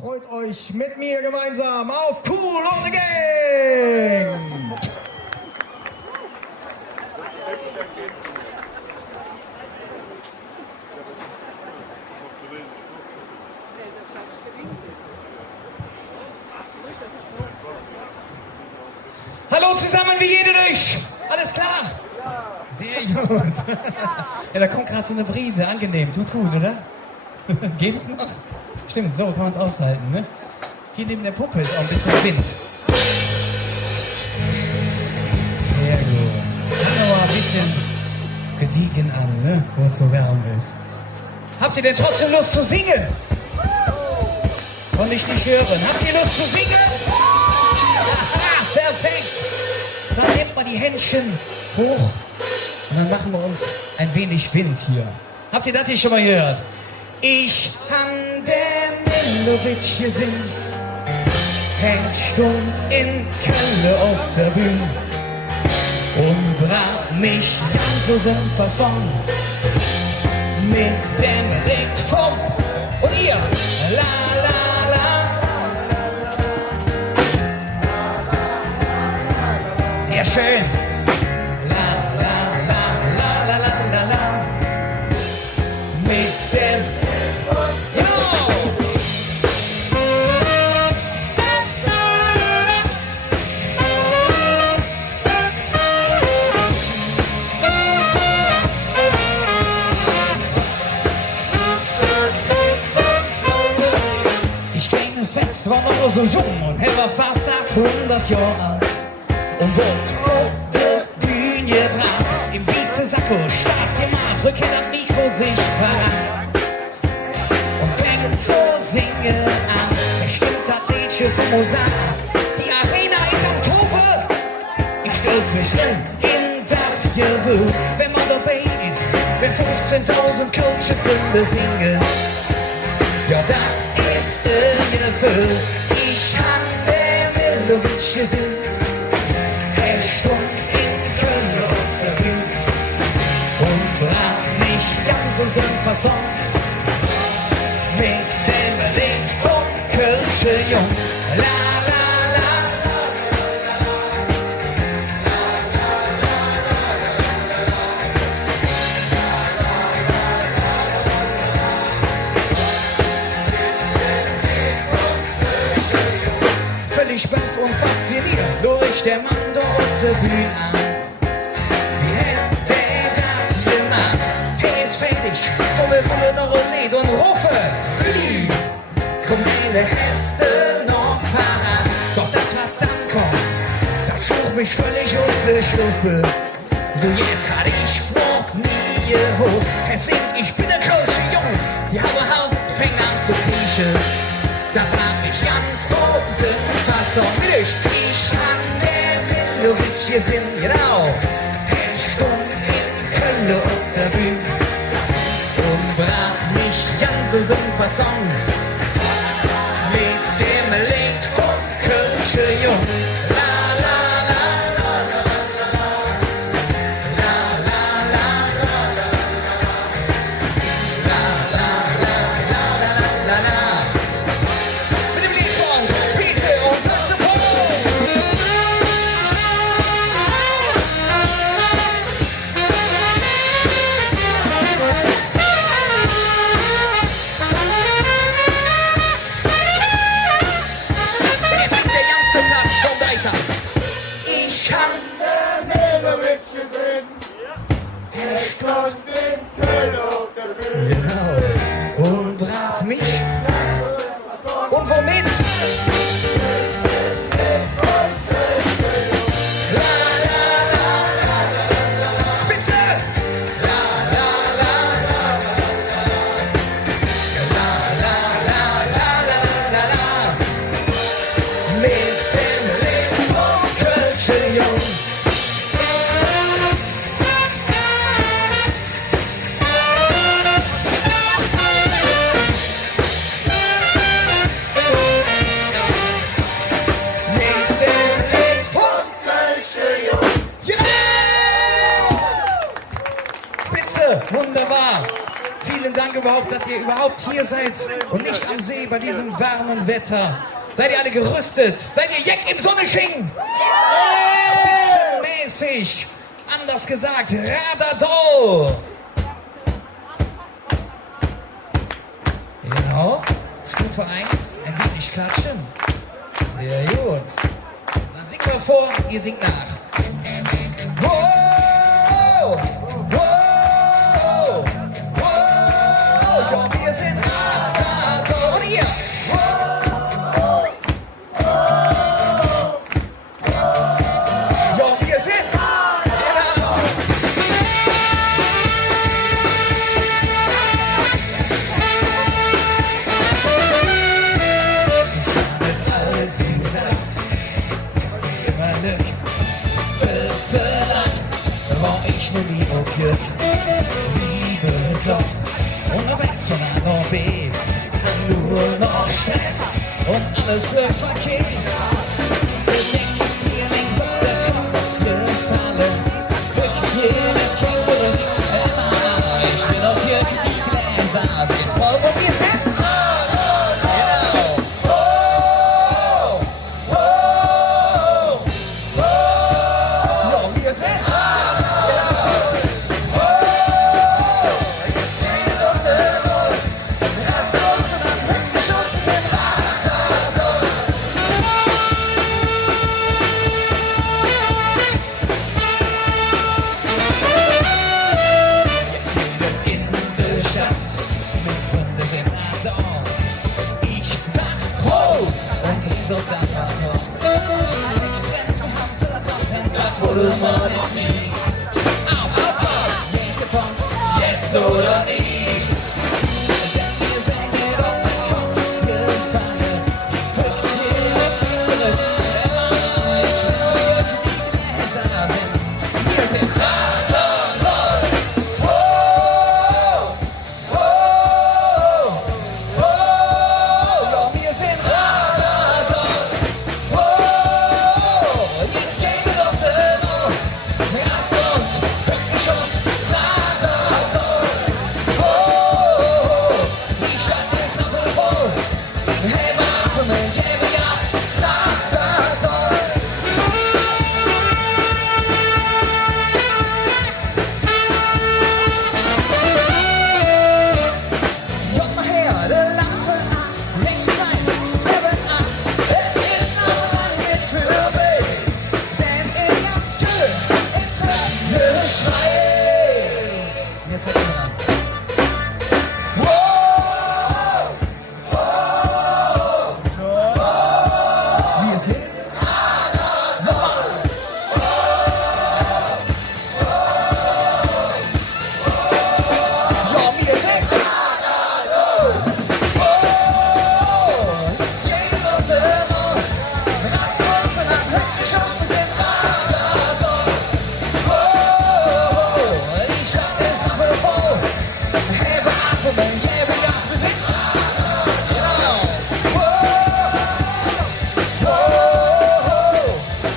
Freut euch mit mir gemeinsam auf Kool und the Gang! Hallo zusammen, wie geht es euch? Alles klar? Sehr gut. Ja, da kommt gerade so eine Brise, angenehm, tut gut, oder? Geht es noch? Stimmt, so kann man es aushalten, ne? Hier neben der Puppe ist auch ein bisschen Wind. Sehr gut. Fang aber ein bisschen gediegen an, ne? Wo es so warm ist. Habt ihr denn trotzdem Lust zu singen? Konnte ich nicht hören. Habt ihr Lust zu singen? Aha, perfekt. Dann nehmt mal die Händchen hoch und dann machen wir uns ein wenig Wind hier. Habt ihr das hier schon mal gehört? Ich han der Millowitsch gesehen, hängt stumm in Köln auf der Bühne und brat mich dann so ein Fasson mit dem Lied vom und ihr, la la la. Sehr schön. La la la la la la la la. Mit dem war noch so jung und er war fast 800 Jahre alt und wurde auf der Bühne gebracht. Im Vize-Sakko, Staatsgemat, Rücken am Mikro sich parat und fängt zu singen an. Er stimmt das Liedchen von Mozart. Die Arena ist am Tobe. Ich stürz mich in das Gewühl, wenn man dabei ist, wenn 15.000 Kölsche Freunde singen. Ja, das ist Gefühl. Ich hab der Millowitsch gesehen. Er stund in Köln auf der Bühne und brat mich ganz so ein Fasson mit dem Lied vom Kölsche Jung. La la la. Völlig baff und fasziniert durch der Mann dort auf der Bühne an. Wie hätte das gemacht? Hey, ist fertig, Dumme von noch ein Lied und rufe Lü. Komm, meine Heste noch parat. Doch das, was dann kommt, das schlug mich völlig aus der Schluppe. So jetzt hatte ich noch nie geholt. Er singt, ich bin der Kölsche Jung. Die halbe Haut fängt an zu kriechen. Da war mich ganz große Fasson. Ich an der Millowitsch gesehen, genau. Er stund in Köln auf der Bühne und brat mich ganz so ein Fasson mit dem Lied vom Kölsche Jung. La la la la la la la la la la. Ich hab der Millowitsch gesehen. Er stand in Köln auf der Bühne. Genau. Und brat mich. Und womit? La la la la la. Spitze! La la la la la la la la la la. Mit dem Lied vom Kölsche Jung. Dank überhaupt, dass ihr überhaupt hier seid und nicht am See bei diesem warmen Wetter. Seid ihr alle gerüstet? Seid ihr Jack im Sonnesching? Spitzenmäßig. Anders gesagt, Radadol. Genau. Stufe 1, ein wenig klatschen. Sehr gut. Dann singt mal vor, ihr singt nach. Wow! Wow! Wow! Ja, wir sind Radadol. Und ihr? Ja, wir sind genau. Ist alles gesetzt. Ist immer Glück. 14 lang war ich nur nie Objekt. Liebe Job und noch weg von A nach B. Nur noch Stress und alles wird verkehrt. Denk, was mir links auf der Kopf gefallen. Rück jede Kind zurück. Ich bin auf Jürgen, die Gläser sind voll und wir sind genau. Oh, oh, oh. Ja, wir sind genau. Oh, jetzt redet doch der Mond. Lass uns und dann weggeschossen sind Radadol. Jetzt sind wir in der Stadt mit Gründe sind Radadol. Ich sag Prost und Resultat war toll. Temperatur in mir. Auf, jede Post, jetzt oder nie. Denn wir sind nicht auf den Kopf gefallen. Rück hier zurück. Ich will die Gläser sind. Wir sind Radadol. Oh, oh, oh. Ja, wir sind Radadol. Oh, jetzt gehen wir doch den Mond. Lasst uns Rückgeschoss Radadol. Oh, die Stadt ist noch voll. Hey, warte mal, gebe Gas Radadol. Komm mal her, die Lampe an, links und rechts, 7 ab. Es ist noch lange vorbei, denn in ganz Köln ist Geschrei. Jetzt seid ihr dran. Wow! Wow! Wir sind Radadol. Ja, wir sind Radadol. Oh, jetzt gehen wir den Mond. Lasst uns und dann weggeschossen sind Radadol. Oh, die Stadt ist noch voll. Hey, warte mal, gebe Gas, wir sind Radadol. Genau. Oh, oh,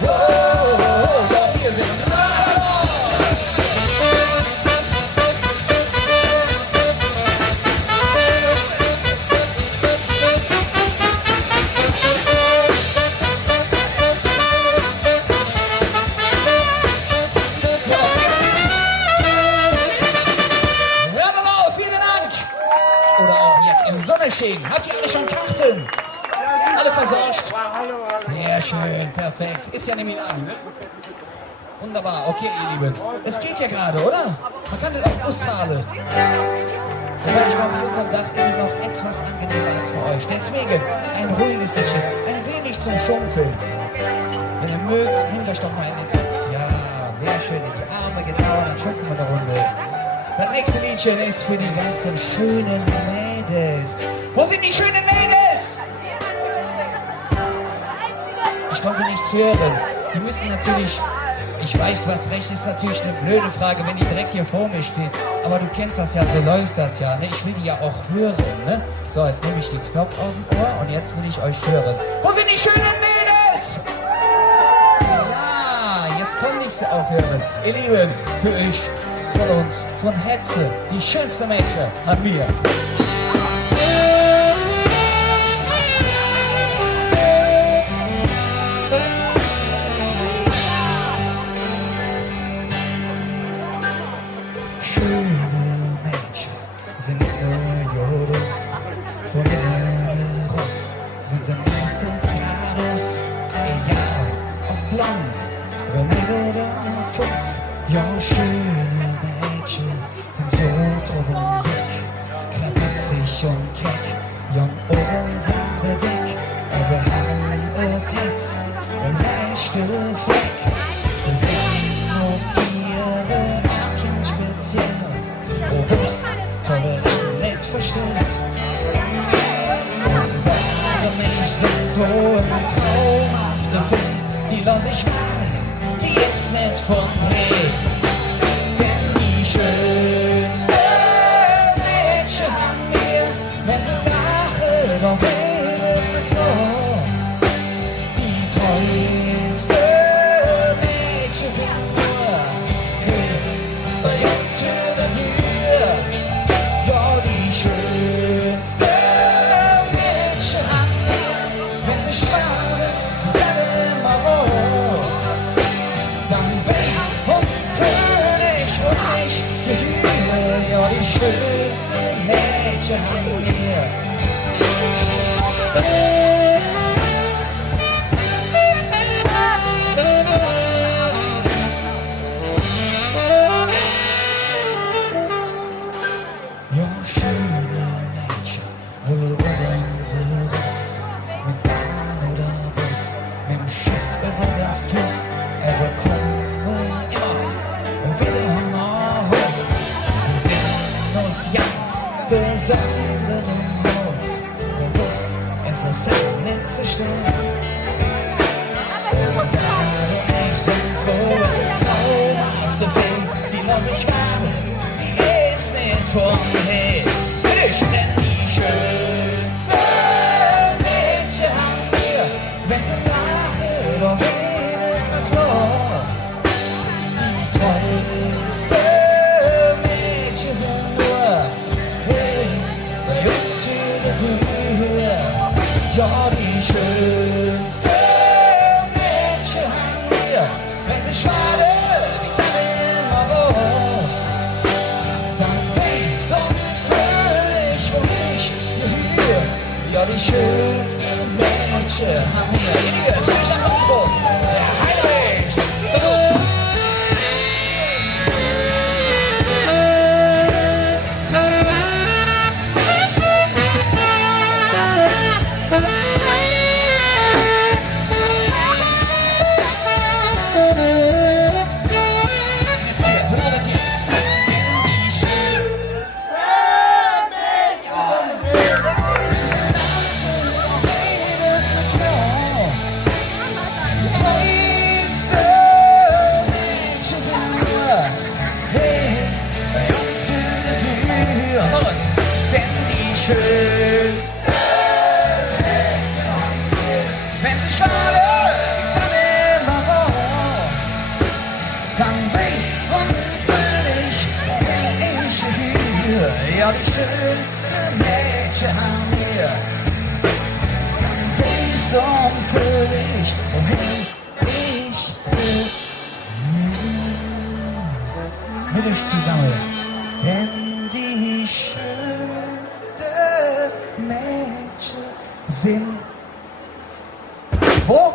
oh, ja, wir sind Radadol. Radadol, vielen Dank! Oder auch jetzt im Sonnesching. Habt ihr alle schon Karten? Alle versorgt? Sehr schön, perfekt. Ist ja nämlich an, ne? Wunderbar, okay, ihr Lieben. Es geht ja gerade, oder? Man kann das auch auszahlen. Manchmal auf unserem Dach ist es auch etwas angenehmer als für euch. Deswegen ein ruhiges Liedchen, ein wenig zum Schunkeln. Wenn ihr mögt, nehmt euch doch mal in den... Ja, sehr schön, in die Arme, genau, dann schunkeln wir eine Runde. Das nächste Liedchen ist für die ganzen schönen Mädels. Wo sind die schönen Mädels? Ich konnte nichts hören. Die müssen natürlich... Ich weiß, du hast recht, ist natürlich eine blöde Frage, wenn die direkt hier vor mir steht. Aber du kennst das ja, so läuft das ja. Ne? Ich will die ja auch hören. Ne? So, jetzt nehme ich den Knopf aus dem Ohr und jetzt will ich euch hören. Wo sind die schönen Mädels? Ja, jetzt konnte ich sie auch hören. Ihr Lieben, für euch von uns, von Hetze, die schönste Mädchen an mir. Schöne Menschen sind nicht nur Jodos, von innen raus sind sie meistens geradeaus, egal, ob blond, brünett oder Fuchs. Ja, schöne Mädchen sind rot oder dick, krabitzig und keck, jung und dick, aber haben ein Herz und leichte Fleck. Sie sind nur ihre Mädchen speziell, robust, tolerant, nicht verstellt. Und wahre Menschen sind so ein traumhafter Film, die lass ich mal, die ist nicht von hier. Denn die schönste Mädchen haben wir, wenn sie lachen auf jedem Klo. Die treueste Mädchen sind nur hier bei uns für der Tür. Ja, die schönste Mädchen haben wir, wenn sie schweigen, dann immer rot. Dann wär's vom König und ich Gefühl, ja, die schönste Mädchen haben wir. Ja, schöne Mädchen, wohl rudern sie was, mit Bahn oder Bus, mit dem Schiff über der Fluss, aber kommen immer wieder nach Haus. Sie sind aus ganz besonderem Haus, robust, interessant, nicht so stolz. Und ich sind so ein traumhafte Fee, die lass ich warten, die ist nicht von hier. Ich nenn die schönste Mädchen haben wir, wenn sie lachen oder reden Klo. Die tollste Mädchen sind nur hey, bei uns für die Tür. Ja, die schönste Mädchen haben wir, wenn sie schwade, wie dann immer rot. Dann weiß und fröhlich und ich hier. Ja, die schönste Mädchen haben wir hier. Deutschland Salzburg, der Heinrich. Wenn sie schade, dann immer rot. Dann weiß und fröhlich ich hier. Ja, die schönste Mädchen haben wir. Dann weiß und fröhlich ich hier. Mit euch zusammen. Denn die schönste Mädchen sind wo?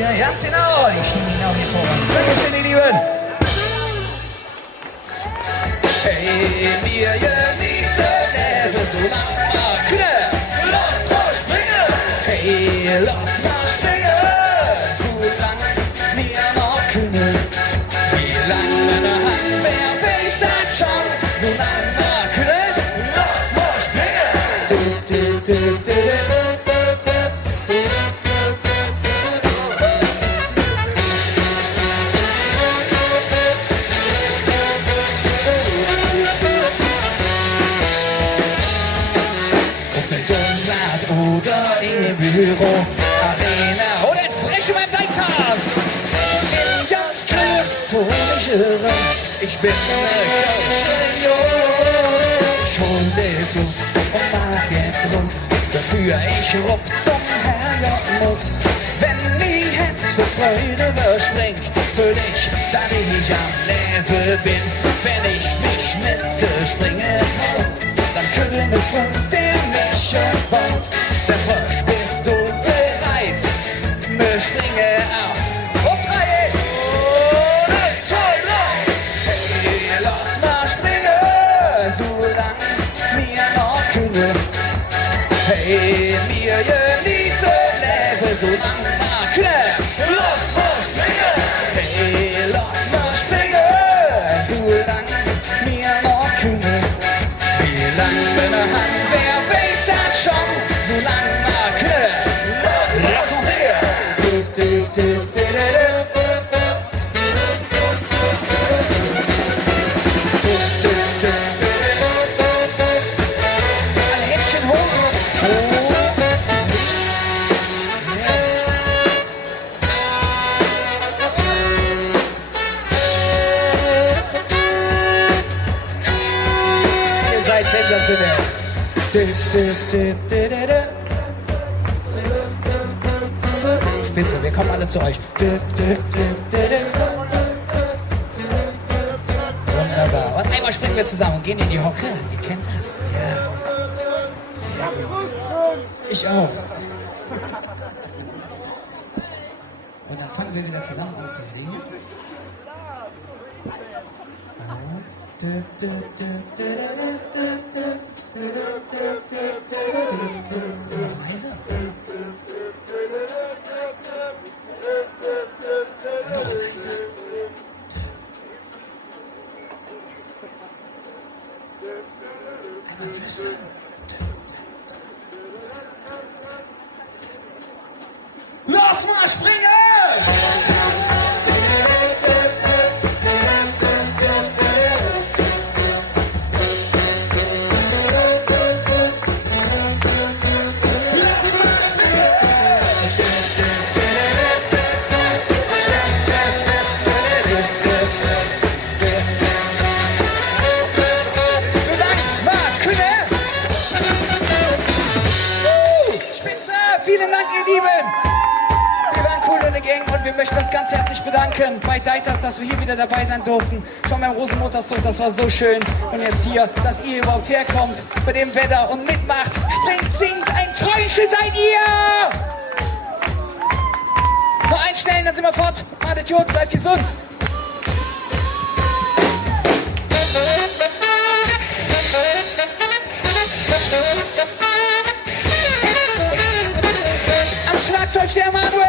Ja, ganz genau, die stehen genau hier vor uns. Dankeschön, ihr Lieben. Hey, wir genießen Leben so lange können. Lass mal springen. Hey, lass mal springen. So lange wir noch können. Wie lange haben wir weiß das schon? So lange können. Lass mal springen. Oder im Büro, Arena oder in frischem Deitas. In ganz grün, so Irre. Ich bin schon lebt und mag jetzt muss, dafür ich rupp zum Herrgott muss. Wenn ich jetzt für Freude überspring, fühl ich, dass ich am Leben bin. Wenn ich mich mit springe trau, dann kümmere mich von dem Mischeband. Der Frosch, bist du bereit? Wir springen auf. Auf 3, 1, 2, 3. Hey, lass mal springen, solang wir noch können. Hey, wir genießen Leben, solang wir können. Lass mal springen. Hey, lass mal springen, solang wir noch können. Wie lang mit der Hand, wer weiß das schon, solang wir können. Lass uns singen. Alle Händchen hoch. Ihr seid sensationell. Spitze, wir kommen alle zu euch. Wunderbar. Und einmal springen wir zusammen und gehen in die Hocke. Ihr kennt das? Ja. Sehr gut. Ich auch. Und dann fangen wir wieder zusammen an zu singen. Lass mal springen! Vielen Dank, ihr Lieben! Wir waren cool in der Gang und wir möchten uns ganz herzlich bedanken bei Deitas, dass wir hier wieder dabei sein durften. Schon beim Rosenmontagszug, das war so schön. Und jetzt hier, dass ihr überhaupt herkommt bei dem Wetter und mitmacht. Springt, singt, ein Träumchen seid ihr! Noch einen schnellen, dann sind wir fort. Macht Idiot, bleibt gesund! Schlagzeug der Manuel!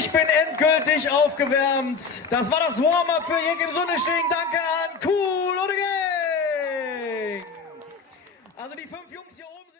Ich bin endgültig aufgewärmt. Das war das Warm-up für Jegim Sonnensching. Danke an Cool oder Gang. Also die 5 Jungs hier oben sind...